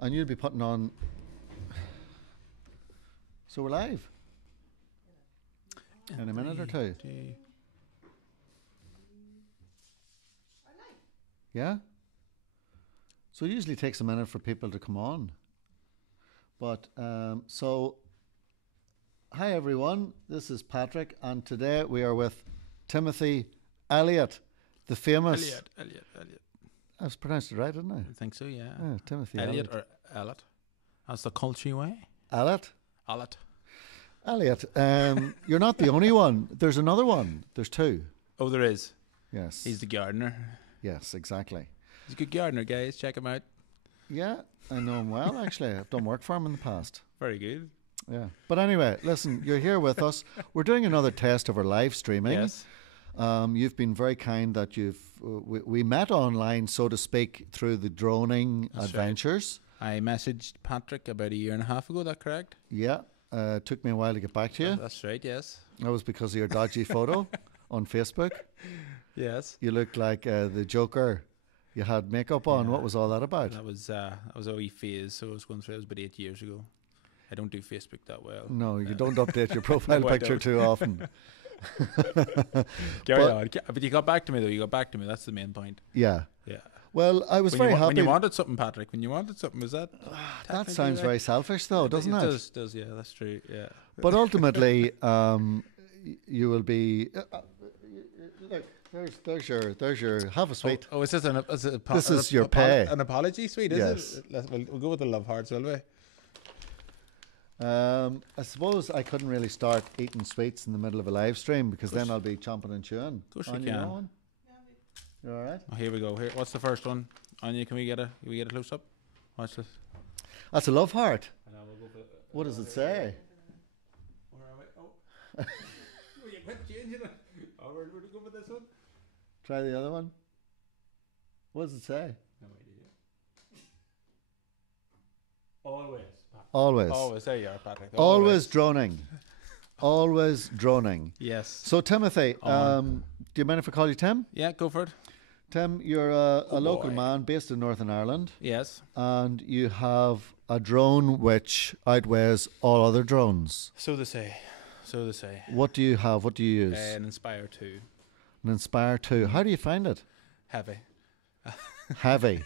and you'll be putting on. So we're live in a minute or two. Yeah. So it usually takes a minute for people to come on. But so, hi everyone. This is Patrick, and today we are with Timothy Elliott, the famous. Elliott. I was pronounced it right, didn't I? I think so, yeah. Timothy Elliott Elliott. or Elliott. That's the culture way. Elliott. Elliott. You're not the only one. There's another one. There's two. Oh, there is. Yes. He's the gardener. Yes, exactly. He's a good gardener, guys. Check him out. Yeah, I know him well, actually. I've done work for him in the past. Very good. Yeah. But anyway, listen, you're here with us. We're doing another test of our live streaming. Yes. You've been very kind that we met online, so to speak, through the droning That's adventures. Right. I messaged Patrick about a year and a half ago, is that correct? Yeah. It took me a while to get back to you. That's right, yes. That was because of your dodgy photo on Facebook. Yes. You looked like the Joker. You had makeup on. Yeah. What was all that about? That was a wee phase, so I was going through it. It was about 8 years ago. I don't do Facebook that well. No, you don't update your profile No, I picture don't. too often. Carry on. But you got back to me, though. You got back to me. That's the main point. Yeah. Yeah. Well, I was very happy. When you wanted something, Patrick, was that? That sounds very selfish, though, doesn't it? It does, yeah, that's true, yeah. But ultimately, you will be. Look, there's your. Have a sweet. Oh, is this This is your pay. An apology sweet, is Yes. it? We'll go with the love hearts, will we? I suppose I couldn't really start eating sweets in the middle of a live stream because then I'll be chomping and chewing. Of course On you your can. own? You all right? Oh, here we go. Here, what's the first one? Anya, can we get a close up? Watch this. That's a love heart. I know, we'll go for What does it say? Where are we? Oh. You quit changing it. Oh, we're going to go for this one? Try the other one. What does it say? No idea. Always. Always. Always. There you are, Patrick. Always droning. Always droning. Yes. So, Timothy, do you mind if I call you Tim? Yeah, go for it. Tim, you're a local boy. man based in Northern Ireland, Yes. and you have a drone which outweighs all other drones. So they say. What do you have? What do you use? An Inspire 2. An Inspire 2. How do you find it? Heavy. Heavy.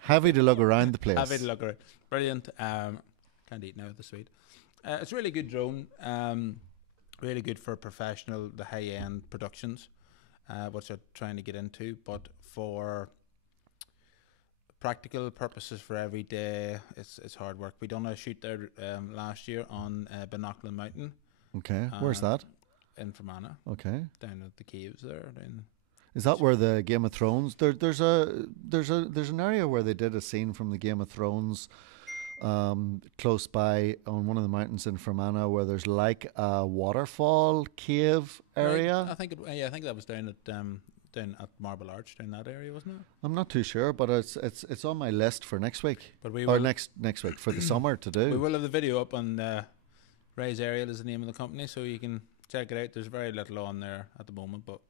Heavy to lug around the place. Heavy to look at. Brilliant. Can't eat now, the sweet. It's a really good drone. Really good for professional, the high-end productions, which I'm trying to get into. But for practical purposes, for every day, it's hard work. We done a shoot there last year on Binocular Mountain. Okay. Where's that? In Fermanagh, Okay. down at the caves there. Is that where the Game of Thrones? There's an area where they did a scene from the Game of Thrones, close by on one of the mountains in Fermanagh, where there's like a waterfall cave area. Right. I think that was down at Marble Arch, down that area, wasn't it? I'm not too sure, but it's on my list for next week. But we or will, next week for the summer to do. we will have the video up on Rise Aerial is the name of the company, so you can check it out. There's very little on there at the moment, but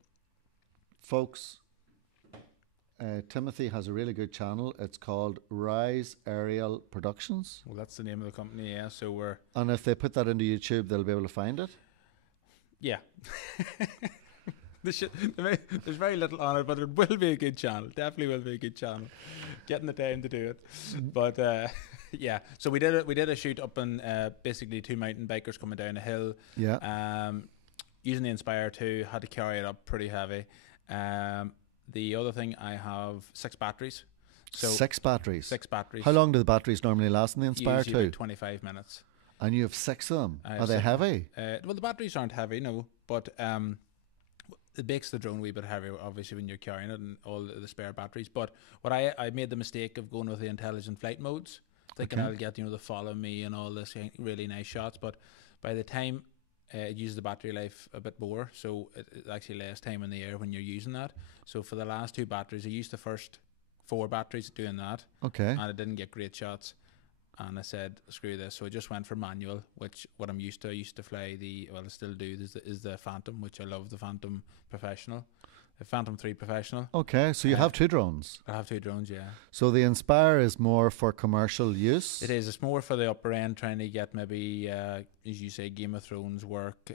Folks, Timothy has a really good channel. It's called Rise Aerial Productions. well, that's the name of the company. Yeah, so we're And if they put that into YouTube, they'll be able to find it. yeah. There's very little on it, but it will be a good channel. Definitely will be a good channel. Getting the time to do it, but yeah. So we did a shoot up on basically two mountain bikers coming down a hill. Yeah. Using the Inspire 2, had to carry it up pretty heavy. The other thing, I have 6 batteries. So 6 batteries. 6 batteries. How long do the batteries normally last in the Inspire Usually 2? about 25 minutes. And you have 6 of them. I have Are they 6. heavy? Well, the batteries aren't heavy, no, but it makes the drone a wee bit heavier, obviously, when you're carrying it and all the spare batteries. But what I made the mistake of going with the intelligent flight modes, thinking Okay. I'll get the follow me and all this really nice shots. But by the time it uses the battery life a bit more, so it actually less time in the air when you're using that. So for the last 2 batteries, I used the first 4 batteries doing that, Okay. and I didn't get great shots. And I said, screw this. So I just went for manual, which what I'm used to. I used to fly I still do, is the Phantom, which I love, the Phantom Professional. a Phantom 3 Professional. Okay, so you have 2 drones. I have 2 drones, yeah. So the Inspire is more for commercial use? It is. It's more for the upper end, trying to get maybe, as you say, Game of Thrones work,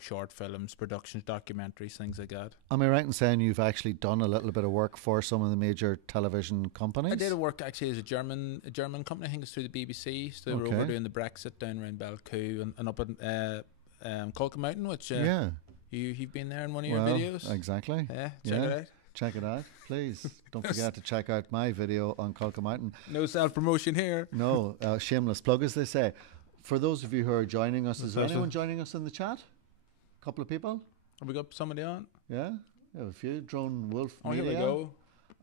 short films, productions, documentaries, things like that. Am I right in saying you've actually done a little bit of work for some of the major television companies? I did work actually as a German company. I think it's through the BBC. So they were over doing the Brexit down around Belcoo and up in Colca Mountain, which you've been there in one of your videos. Exactly. Yeah, check it out. Check it out, please. Don't forget to check out my video on Colca Mountain. No self-promotion here. No, shameless plug, as they say. For those of you who are joining us, is there anyone joining us in the chat? A couple of people? Have we got somebody on? Yeah, we have a few. Drone Wolf Media. Here we go.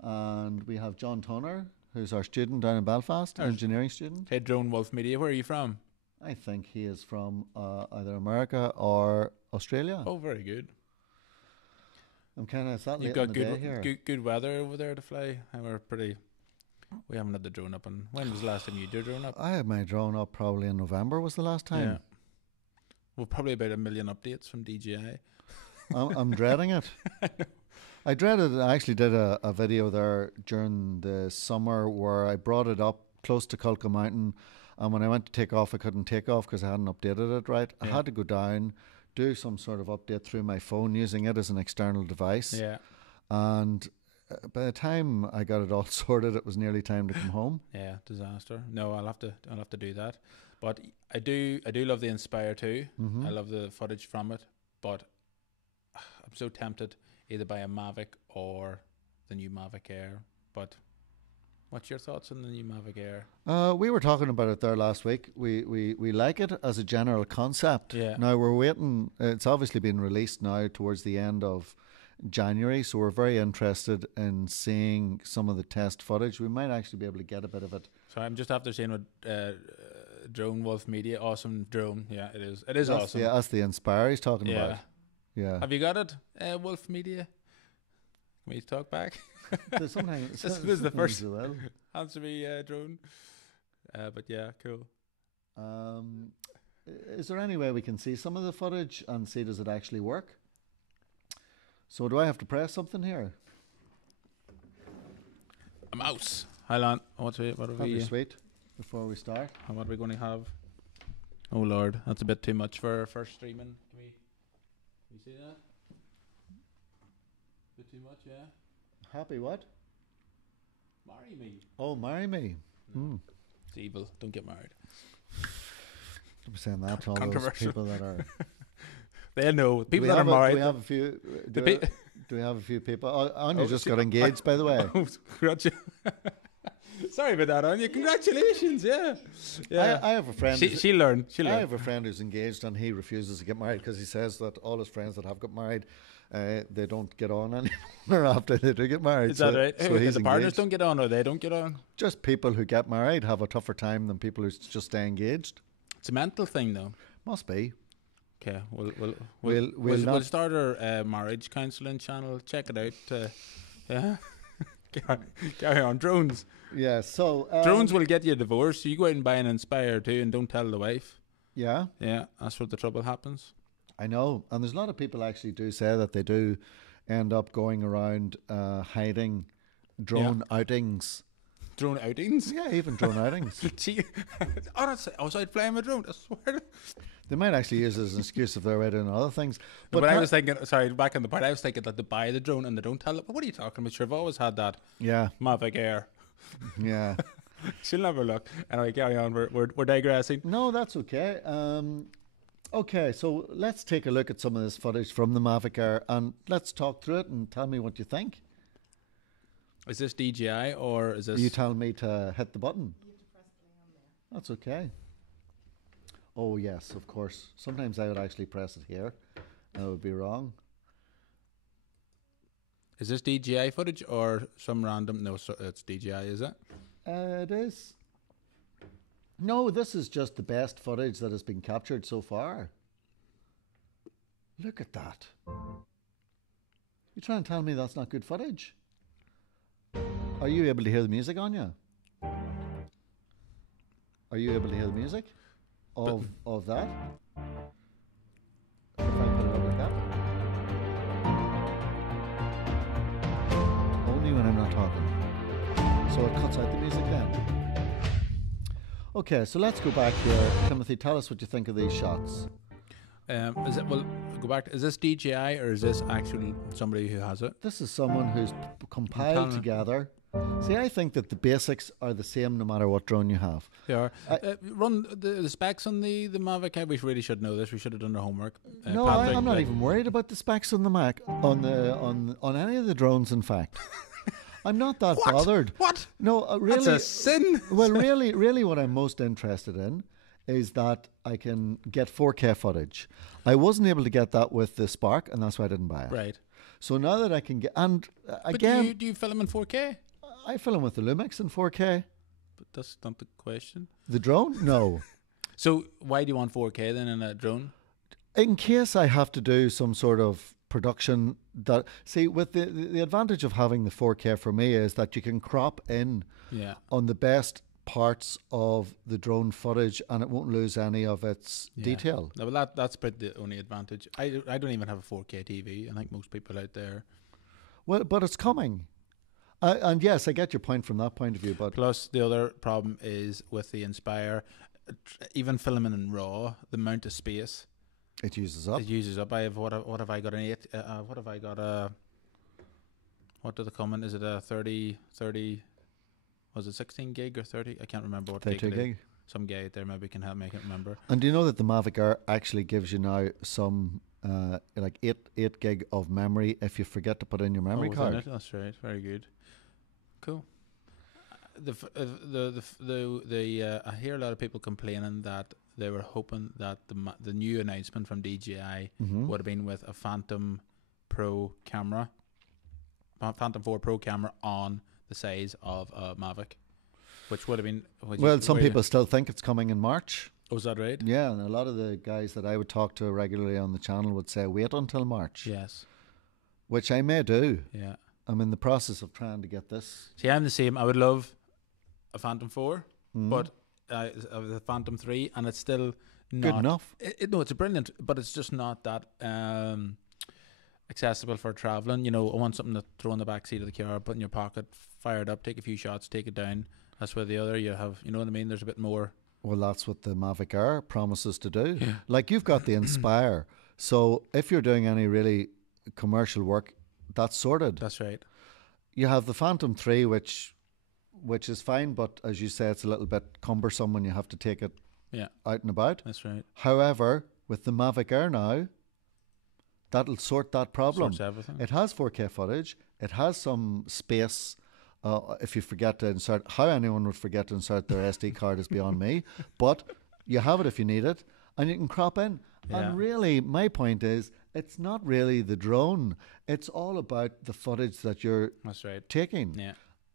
And we have John Toner, who's our student down in Belfast, engineering student. Hey, Drone Wolf Media, where are you from? I think he is from either America or Australia. Oh, very good. I'm kind of that You've late got in the day here. good weather over there to fly. And we haven't had the drone up. And when was the last time you had your drone up? I had my drone up probably in November was the last time. Yeah. Well, probably about 1 million updates from DJI. I'm dreading it. I dreaded it. I actually did a video there during the summer where I brought it up close to Colca Mountain, and when I went to take off, I couldn't take off because I hadn't updated it right. I had to go down, do some sort of update through my phone using it as an external device. Yeah. And by the time I got it all sorted, it was nearly time to come home. Yeah, disaster. No, I'll have to do that. But I do love the Inspire too. I love the footage from it. But I'm so tempted either by a MAVIC or the new MAVIC Air. But what's your thoughts on the new MAVIC Air? We were talking about it there last week. We like it as a general concept. Yeah. Now we're waiting. It's obviously been released now towards the end of January, so we're very interested in seeing some of the test footage. We might actually be able to get a bit of it. So I'm just after seeing what Drone Wolf Media, awesome drone. Yeah, it is. It is awesome. Yeah, that's the Inspire he's talking about. Yeah. Have you got it, Wolf Media? Can we talk back? Sometimes this is the first answer me drone. But yeah, cool. Is there any way we can see some of the footage and see does it actually work? So do I have to press something here? A mouse. Hold on. What are we? Sweet. Before we start. What are we going to have? Oh Lord, that's a bit too much for first streaming. Can you see that? Bit too much, yeah. Happy what? Marry me. Oh, marry me. No. It's evil. Don't get married. Don't be saying that to all those people that are. They know people that are married. Do we have a few? Do we have a few people? Anya just got engaged, by the way. Sorry about that, Anya. Congratulations, yeah. I have a friend. She learned. I have a friend who's engaged, and he refuses to get married because he says that all his friends that have got married, they don't get on anymore after they do get married. Is that right? So he's the partners don't get on, or they don't get on? Just people who get married have a tougher time than people who just stay engaged. It's a mental thing, though. Must be. Okay, we'll start our marriage counselling channel. Check it out. Yeah, carry on. Drones. Yeah, so drones will get you a divorce. So you go out and buy an Inspire too, and don't tell the wife. Yeah, that's where the trouble happens. I know, and there's a lot of people actually do say that they do end up going around hiding drone outings. Drone outings? Yeah, even drone outings. Honestly, I was out flying my drone. I swear. They might actually use it as an excuse if they're out doing other things. But I was thinking, sorry, back on the part, I was thinking that they buy the drone and they don't tell it. But what are you talking about? Sure, I've always had that. Yeah. MAVIC Air. Yeah. She'll never look. Anyway, carry on. We're digressing. No, that's okay. Okay, so let's take a look at some of this footage from the MAVIC Air and let's talk through it and tell me what you think. Is this DJI or is this... You tell me to hit the button. You have to press play on there. That's okay. Oh, yes, of course. Sometimes I would actually press it here. That would be wrong. Is this DJI footage or some random... No, it's DJI, is it? It is. No, this is just the best footage that has been captured so far. Look at that. You trying to tell me that's not good footage? Are you able to hear the music, Anya? Are you able to hear the music of that? If I put it up like that? So it cuts out the music then. Okay, so let's go back here. Timothy, tell us what you think of these shots. Is it, well, go back. Is this DJI or is this actually somebody who has it? This is someone who's compiled together. See, I think that the basics are the same no matter what drone you have. They are. Run the specs on the MAVIC AIR. We really should know this. We should have done our homework. No, Patrick, I'm not even worried about the specs on the Mac, on any of the drones, in fact. I'm not that bothered. What? No, really. That's a sin. Well, really what I'm most interested in is that I can get 4K footage. I wasn't able to get that with the Spark, and that's why I didn't buy it. Right. So now that I can get... And But again... do you film in 4K? I film with the Lumix in 4K. But that's not the question. The drone? No. So why do you want 4K then in a drone? In case I have to do some sort of production that... See, with the advantage of having the 4K for me is that you can crop in on the best parts of the drone footage and it won't lose any of its detail. No, well, that's about the only advantage. I don't even have a 4K TV. I think most people out there... Well, but it's coming. And yes, I get your point from that point of view. But plus, the other problem is with the Inspire, even filming in RAW, the amount of space it uses up. It uses up. I have what have I got an 8? What have I got a? What do they come in? Is it a 30? Was it 16 gig or 30? I can't remember what 32 gig. Some guy out there maybe can help make it remember. And do you know that the MAVIC AIR actually gives you now some like 8 gig of memory if you forget to put in your memory card? It? That's right. Very good. Cool. I hear a lot of people complaining that they were hoping that the new announcement from DJI would have been with a Phantom Pro camera, Phantom 4 Pro camera on the size of a Mavic, which would have been... Well, some people still think it's coming in March. Oh, is that right? Yeah, and a lot of the guys that I would talk to regularly on the channel would say wait until March. Yes. Which I may do. Yeah. I'm in the process of trying to get this. See, I'm the same. I would love a Phantom 4, but the Phantom 3, and it's still not... Good enough. No, it's brilliant, but it's just not that accessible for travelling. You know, I want something to throw in the back seat of the car, put in your pocket, fire it up, take a few shots, take it down. That's where the other you have, you know what I mean? There's a bit more... Well, that's what the MAVIC AIR promises to do. Yeah. Like, you've got the Inspire, so if you're doing any really commercial work, that's sorted. That's right. You have the Phantom 3, which is fine, but as you say, it's a little bit cumbersome when you have to take it out and about. That's right. However, with the MAVIC AIR now, that'll sort that problem. Sorts everything. It has 4K footage. It has some space. If you forget to insert, how anyone would forget to insert their SD card is beyond me. But you have it if you need it, and you can crop in. Yeah. And really, my point is, it's not really the drone. It's all about the footage that you're taking. Yeah.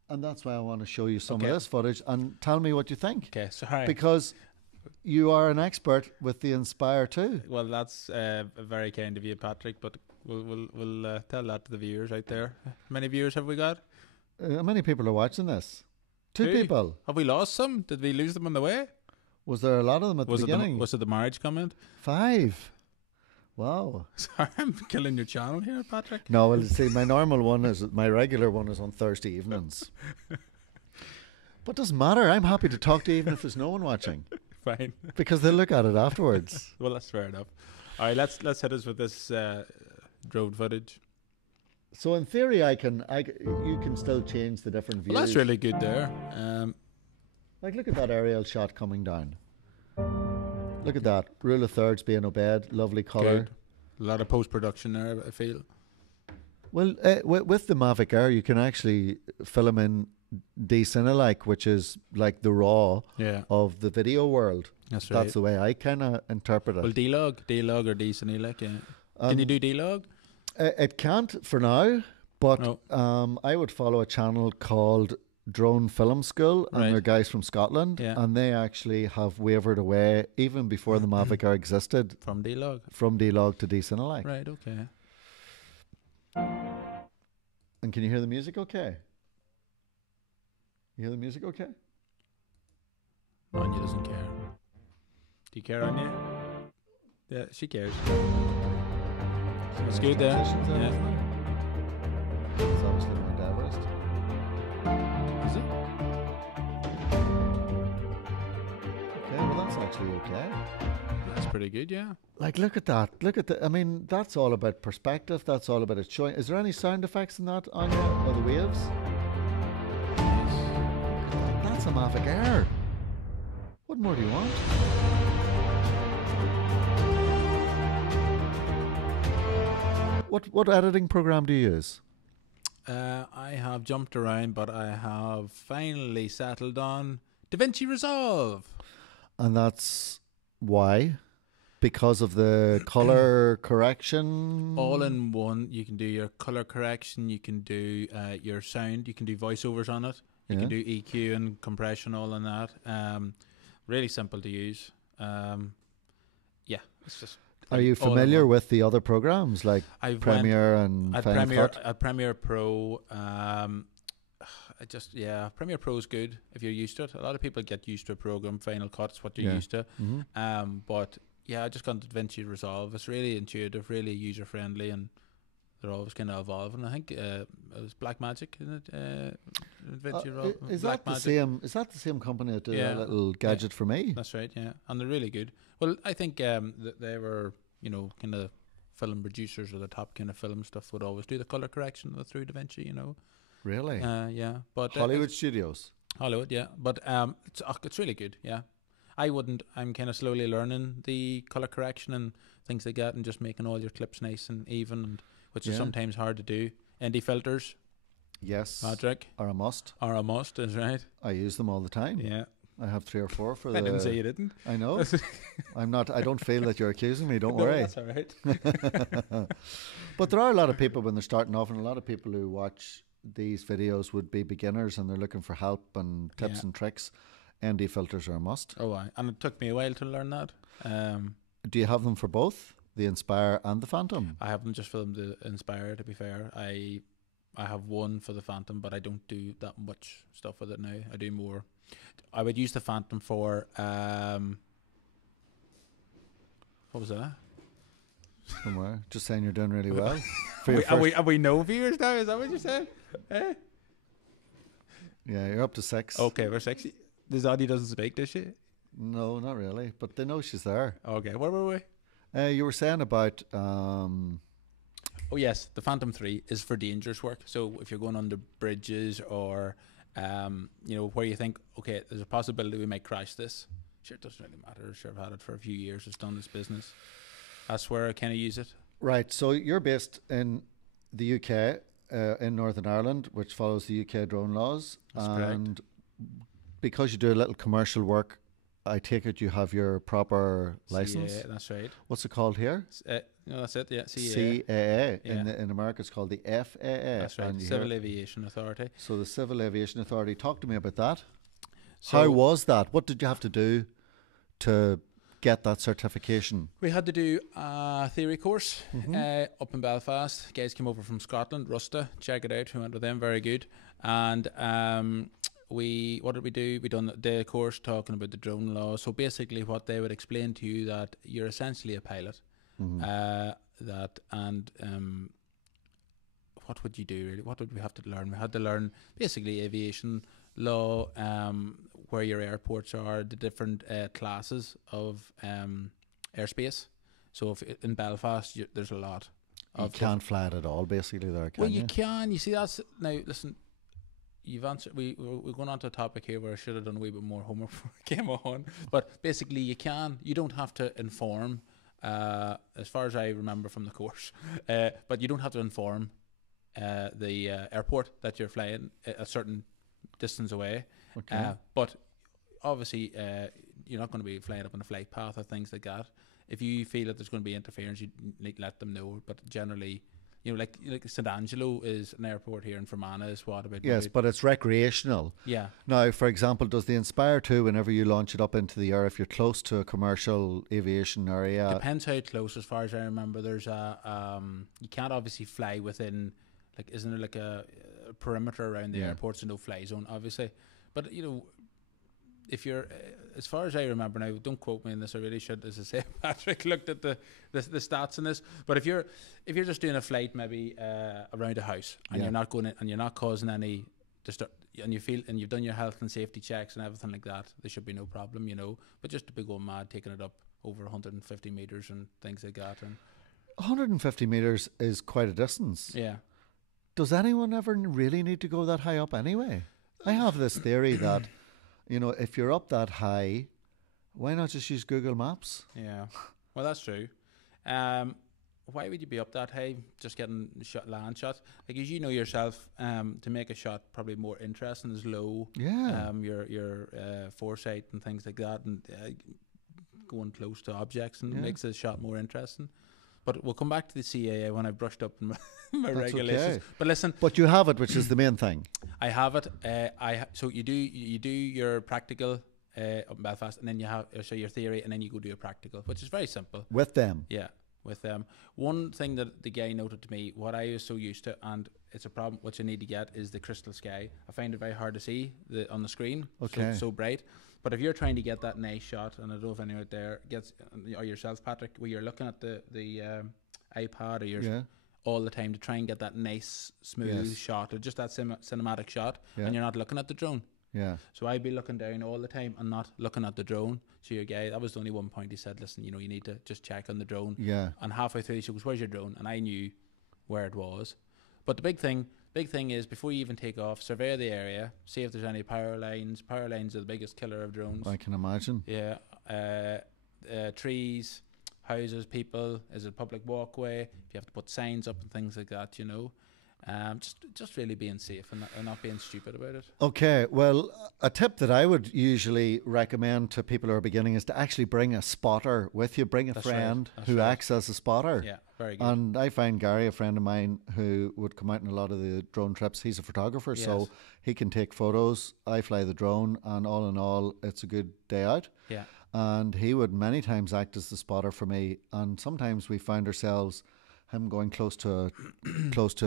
And that's why I want to show you some of this footage and tell me what you think. Okay, sorry. Because you are an expert with the Inspire too. Well, that's very kind of you, Patrick, but we'll tell that to the viewers out there. How many viewers have we got? How many people are watching this? Two people. Have we lost some? Did we lose them on the way? Was there a lot of them at the beginning? Was it the marriage comment? 5. Wow. Sorry, I'm killing your channel here, Patrick. No, well, see, my regular one is on Thursday evenings. But it doesn't matter. I'm happy to talk to you even if there's no one watching. Fine. Because they'll look at it afterwards. Well, that's fair enough. All right, let's hit us with this drone footage. So in theory, you can still change the different views. Well, that's really good there. Like, look at that aerial shot coming down. Look at that. Rule of thirds being obeyed. Lovely colour. Good. A lot of post-production there, I feel. Well, with the MAVIC AIR, you can actually film in D-Cinelike, which is like the raw of the video world. That's right. That's the way I kind of interpret it. Well, D-Log or D-Cinelike, yeah. Can you do D-Log? It can't for now, but I would follow a channel called Drone Film School, and they're guys from Scotland, and they actually have wavered away even before the MAVIC AIR existed from D-Log to D-Cinelike. Right. Okay. And can you hear the music? Okay. You hear the music? Okay. Anya doesn't care. Do you care, Anya? Yeah, she cares. It's good there. Yeah. It's obviously Mount Everest. Is it? actually okay. That's pretty good, yeah. Like, look at that. Look at the. I mean, that's all about perspective. That's all about it showing. Is there any sound effects in that on or the waves? That's a MAVIC Air. What more do you want? What editing program do you use? I have jumped around, but I have finally settled on DaVinci Resolve. And that's why? Because of the color correction? All in one. You can do your color correction, you can do your sound, you can do voiceovers on it, you can do EQ and compression, all in that. Really simple to use. Yeah, it's just... Are you familiar with the other programs like Premiere and Final Cut? Premiere Pro. Premiere Pro is good if you're used to it. A lot of people get used to a program. Final Cut's what you're used to. Mm-hmm. But yeah, I just got DaVinci Resolve. It's really intuitive, really user friendly, and they're always kind of evolving. I think it was Blackmagic, isn't it? DaVinci Resolve. Is that the same? Is that the same company that did a little gadget for me? That's right. Yeah, and they're really good. Well, I think that they were, kind of film producers or the top kind of film stuff would always do the color correction through DaVinci. Really? Yeah, but Hollywood studios. Hollywood, yeah, but it's really good. Yeah, I'm kind of slowly learning the color correction and things like that, and just making all your clips nice and even, which is sometimes hard to do. ND filters. Yes. Patrick. Are a must. Are a must, is right. I use them all the time. Yeah. I have 3 or 4 for I didn't say you didn't. I know. I'm not. I don't feel that you're accusing me. Don't worry. That's all right. But there are a lot of people when they're starting off, and a lot of people who watch these videos would be beginners and they're looking for help and tips and tricks. ND filters are a must. Oh, and it took me a while to learn that. Do you have them for both, the Inspire and the Phantom? I have them just for the Inspire, to be fair. I have one for the Phantom, but I don't do that much stuff with it now. I do more. I would use the Phantom for what was that? Somewhere. Just saying you're doing really well. Are we no viewers now? Is that what you're saying? Eh? Yeah, you're up to 6. Okay, we're 6. The Zadie doesn't speak, does she? No, not really. But they know she's there. Okay, where were we? You were saying about... Oh yes, the Phantom 3 is for dangerous work. So if you're going under bridges or where you think, okay, there's a possibility we might crash this. Sure, it doesn't really matter. Sure, I've had it for a few years. It's done this business. That's where I kind of use it. Right. So you're based in the UK, in Northern Ireland, which follows the UK drone laws. That's and correct. Because you do a little commercial work, I take it you have your proper license. Yeah, that's right. What's it called here? No, that's it. Yeah, CAA. CAA. Yeah. In America, it's called the FAA. That's right. Civil Aviation Authority. So the Civil Aviation Authority. Talk to me about that. So how was that? What did you have to do to get that certification? We had to do a theory course up in Belfast. Guys came over from Scotland, Rusta. Check it out. We went with them. Very good. And what did we do? We done the course talking about the drone law. So basically, what they would explain to you that you're essentially a pilot. What would you do really? What would we have to learn? We had to learn basically aviation law, where your airports are, the different classes of airspace. So if in Belfast, there's a lot. You can't fly it at all, basically. There, can you? You can. You see, that's now. Listen, you've answered. We're going on to a topic here where I should have done a wee bit more homework before I came on. But basically, you can. You don't have to inform. As far as I remember from the course, but you don't have to inform the airport that you're flying a certain distance away. Okay. But obviously, you're not going to be flying up on a flight path or things like that. If you feel that there's going to be interference, you let them know. But generally, like St. Angelo is an airport here in Fermanagh is what about? Yes, but it's recreational. Yeah. Now, for example, does the Inspire 2, whenever you launch it up into the air, if you're close to a commercial aviation area? Depends how close, as far as I remember. There's you can't obviously fly within, isn't there like a perimeter around the airport, so no fly zone, obviously. But, if you're, as far as I remember now, don't quote me on this, I really should, as I say, Patrick looked at the stats in this, but if you're just doing a flight maybe around a house and you're not going in, and you're not causing any and you feel, and you've done your health and safety checks and everything like that, there should be no problem, you know. But just to be going mad, taking it up over 150 meters and things like that, and 150 meters is quite a distance. yeah. Does anyone ever really need to go that high up anyway? I have this theory that, you know, if you're up that high, why not just use Google Maps? Yeah, well, that's true. Why would you be up that high just getting land shots? Like, as you know yourself, to make a shot probably more interesting is low. Yeah. Your foresight and things like that, and going close to objects and makes the shot more interesting. But we'll come back to the CAA when I brushed up my That's regulations. okay. But listen, But you have it, which is the main thing. I have it. So you do your practical up in Belfast, and then you have your theory, and then you go do your practical, which is very simple. With them. Yeah, with them. One thing that the guy noted to me, what I was so used to, and it's a problem which I need to get, is the crystal sky. I find it very hard to see on the screen. Okay. So bright. But if you're trying to get that nice shot, and I don't know if anyone out there gets, or yourself, Patrick, where you're looking at the iPad or your all the time to try and get that nice smooth shot, or just that cinematic shot, and you're not looking at the drone. Yeah. So I'd be looking down all the time and not looking at the drone. So your guy, that was the only one point he said, listen, you know, you need to just check on the drone. Yeah. And halfway through, he goes, where's your drone? And I knew where it was. But the big thing is, before you even take off, survey the area, see if there's any power lines. Power lines are the biggest killer of drones. I can imagine. Yeah. Trees, houses, people. Is it a public walkway? If you have to put signs up and things like that, you know. Just really being safe and not being stupid about it. Okay, well, a tip that I would usually recommend to people who are beginning is to actually bring a spotter with you. Bring a friend who acts as a spotter. Yeah, very good. And I find Gary, a friend of mine, who would come out on a lot of the drone trips. He's a photographer, so he can take photos. I fly the drone, and all in all, it's a good day out. Yeah. And he would many times act as the spotter for me. And sometimes we find ourselves him going close to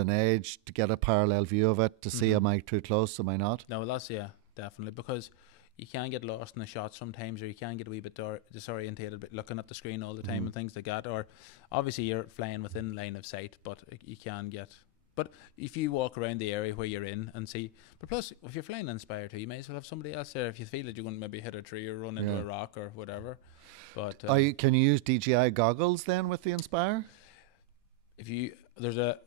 an edge to get a parallel view of it, to see, am I too close, am I not? No, that's, definitely, because you can get lost in the shot sometimes, or you can get a wee bit disorientated, but looking at the screen all the time and things like that. Or obviously you're flying within line of sight, but you can get. But if you walk around the area where you're in and see, but plus if you're flying Inspire too, you may as well have somebody else there if you feel that you're going to maybe hit a tree or run into a rock or whatever. But can you use DJI goggles then with the Inspire? If you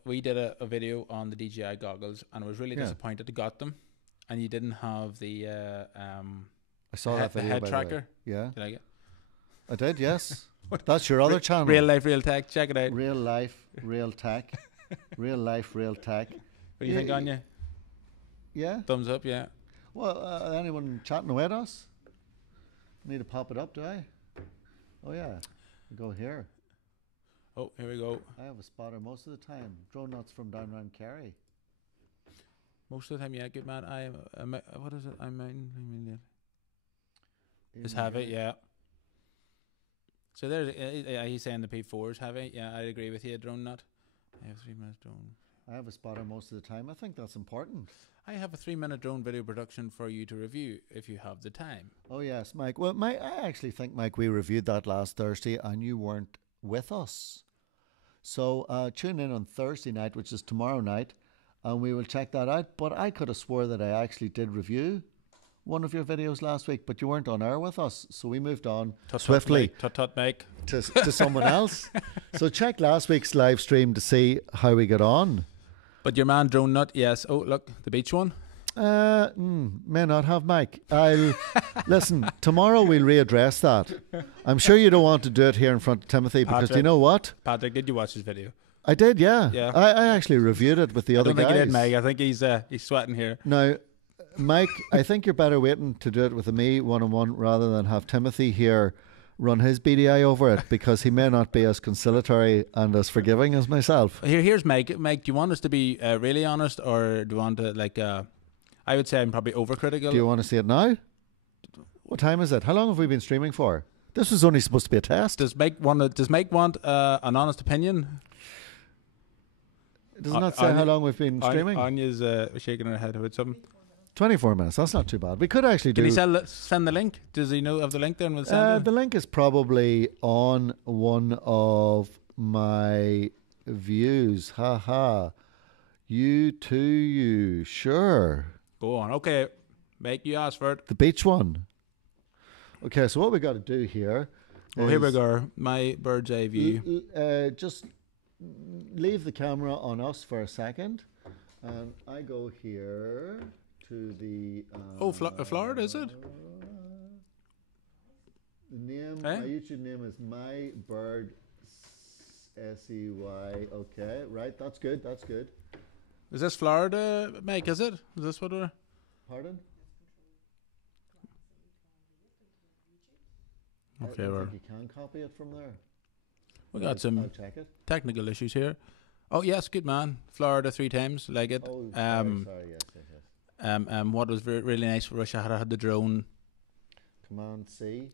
we did a video on the DJI goggles, and I was really disappointed to got them, and you didn't have the I saw that video, head by tracker. The way. Yeah, you like it? I did. Yes, that's your other channel. Real life, real tech. Check it out. Real life, real tech. Real life, real tech. What do you think, Anya? Yeah. Thumbs up. Yeah. Well, anyone chatting away at us? Need to pop it up, do I? Oh yeah, go here. Oh, here we go. I have a spotter most of the time. Drone nuts from down around Kerry. Most of the time, yeah, good man. What is it? It's heavy, yeah. So there's he's saying the P4 is heavy. Yeah, I agree with you. Drone nut. I have 3 minutes drone. I have a spotter most of the time. I think that's important. I have a 3-minute drone video production for you to review if you have the time. Oh yes, Mike. Well, I actually think, Mike, we reviewed that last Thursday and you weren't with us. So tune in on Thursday night, which is tomorrow night, and we will check that out. But I could have swore that I actually did review one of your videos last week, but you weren't on air with us, so we moved on swiftly to someone else. So check last week's live stream to see how we get on. But your man Drone Nut, yes. Oh, look, the beach one. May not have, Mike. I'll listen. Tomorrow we'll readdress that. I'm sure you don't want to do it here in front of Timothy because do you know what? Patrick, did you watch his video? I did, yeah. Yeah. I actually reviewed it with the other guys. I don't think he did, Mike. I think he's sweating here. Now, Mike, I think you're better waiting to do it with me one-on-one rather than have Timothy here run his BDI over it, because he may not be as conciliatory and as forgiving as myself. Here's Mike. Mike, do you want us to be really honest, or do you want to I would say I'm probably overcritical. Do you want to see it now? What time is it? How long have we been streaming for? This was only supposed to be a test. Does Mike want an honest opinion? It does not say how long we've been streaming. Anya's shaking her head about something. 24 minutes. That's not too bad. We could actually do. Can he send the link? Does he know of the link? Then we'll send it. The link is probably on one of my views. Ha ha. You too. You sure? Go on. Okay, Mike, you asked for it. The beach one. Okay, so what we got to do here. Oh, here we go. My bird's eye view. Just leave the camera on us for a second, and I go here to the. Florida, is it? The name, Eh? my YouTube name is My Bird SEY. Okay, right. That's good. That's good. Is this Florida, Mike? Is it? Is this what we're? Pardon? Okay, I we're. think you can copy it from there. We got some I'll check it. technical issues here. Oh yes, good man. Florida 3 times, like it. Oh, sorry. Yes. What was really nice for us, I had the drone. Command C.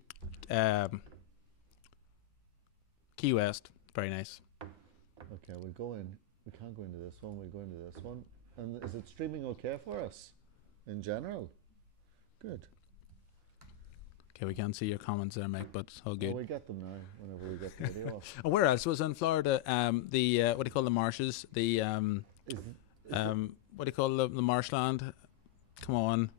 Key West, very nice. Okay, we'll go in. We can't go into this one. We'll go into this one. And is it streaming okay for us in general? Good. Okay, we can't see your comments there, Mike, but it's all good. Oh, we get them now whenever we get the video off. And where else was in Florida? The what do you call the marshes? The Is what do you call the marshland? Come on,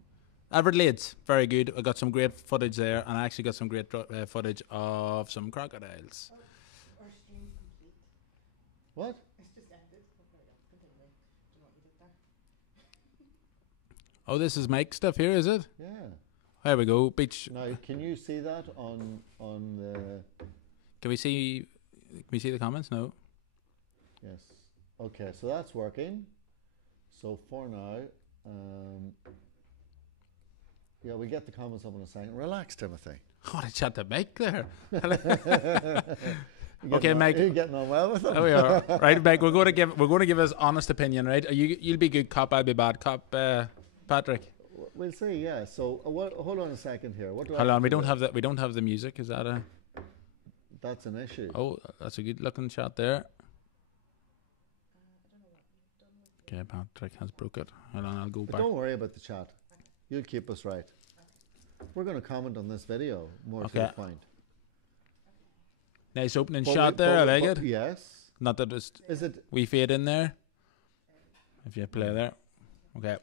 Everglades. Very good. I got some great footage there, and I actually got some great footage of some crocodiles. Our stream's complete. what? It's just ended. Okay, yeah, continue. Do you know what you did there? Oh, this is Mike stuff here, is it? Yeah. There we go. Beach. Now, can you see that on the? Can we see the comments? No. Yes. Okay, so that's working. So for now, yeah, we get the comments up in a second. Relax, Timothy. Oh, I chat to Mike there. You Okay, getting on- Mike. you getting on well with them? There we are. Right, Mike. We're going to give us honest opinion, right? You'll be good cop. I'll be bad cop. Patrick. We'll see. Yeah. So hold on a second here. What do I Hold have on. to We don't do? have that. We don't have the music. Is that a? That's an issue. Oh, that's a good looking shot there. Okay, Patrick has broke it. Hold on. I'll go But back. don't worry about the chat. You'll keep us right. We're going to comment on this video more to Okay. the point. Nice opening But shot we- there. I but- like but- it. Yes. Not that it's Is it? we fade in there. If you play there. Okay.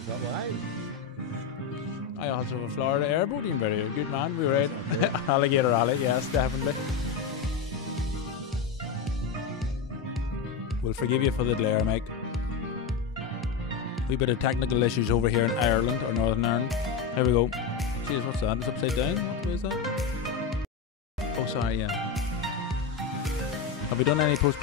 Is that live? I also have a Florida airboat team video. Good man, we were right. Alligator Alley, yes, definitely. We'll forgive you for the glare, Mike. We bit of technical issues over here in Ireland or Northern Ireland. Here we go. Jeez, what's that? It's upside down? What is that? Oh, sorry, yeah. Have we done any post